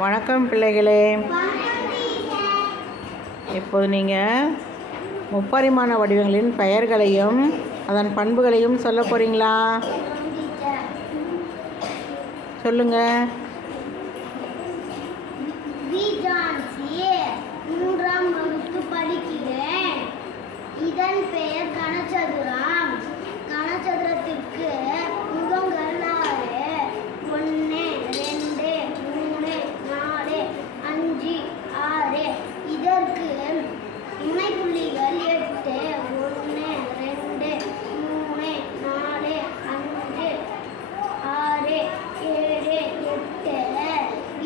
வணக்கம் பிள்ளைகளே. இப்போது நீங்கள் முப்பரிமாண வடிவங்களின் பெயர்களையும் அதன் பண்புகளையும் சொல்ல போகிறீங்களா சொல்லுங்க. மூன்றாம் வகுப்பு படிக்கிறேன் இதன் பெயர் கனச்சதுரம் கனச்சதுரத்திற்கு முகங்கள் ஆறு ஒன்று ரெண்டு மூணு நாலு அஞ்சு ஆறு இதற்கு முனைப்புள்ளிகள் எட்டு ஒன்று ரெண்டு மூணு நாலு அஞ்சு ஆறு ஏழு எட்டு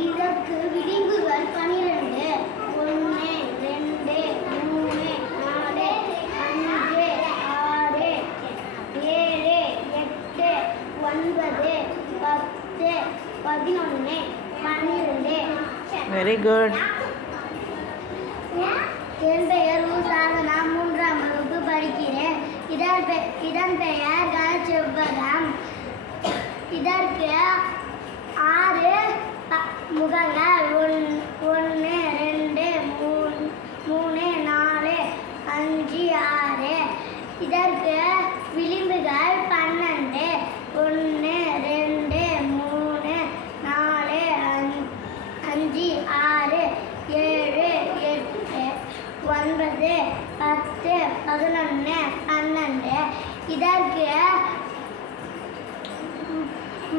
இதற்கு விளிம்புகள் பனிரெண்டு ஒன்று ரெண்டு மூணு நாலு அஞ்சு ஆறு ஏழு எட்டு ஒன்பது பத்து பதினொன்று பன்னிரெண்டு. வெரி குட் என் பெயர் உசாதனா மூன்றாம் வகுப்பு படிக்கிறேன். இதன் பெ இதன் பெயர் கனச்செவ்வகம் இதற்கு ஆறு முகங்கள். ஒன் ஒன்று ரெண்டு மூணு மூணு நாலு அஞ்சு ஆறு. இதற்கு விளிம்புகள் பன்னெண்டு ஒன்று ரெண்டு மூணு நாலு அஞ்சு அஞ்சு ஆறு ஏழு எட்டு ஒன்பது பத்து பதினொன்று பன்னெண்டு. இதற்கு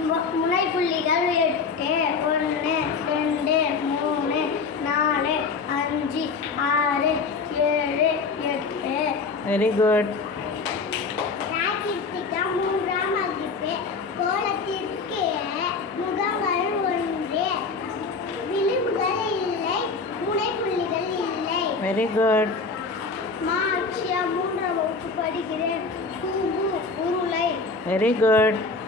மு- முனைப்புள்ளிகள் எட்டு ஒன்று ரெண்டு மூணு நாலு அஞ்சு ஆறு ஏழு எட்டு. வெரி குட் ராகித்திகா மூன்றாம் வகுப்பு கோலத்திற்கு முகங்கள் ஒன்று விளிம்புகள் இல்லை முனைப்புள்ளிகள் இல்லை வெரி குட் மார்க்சியா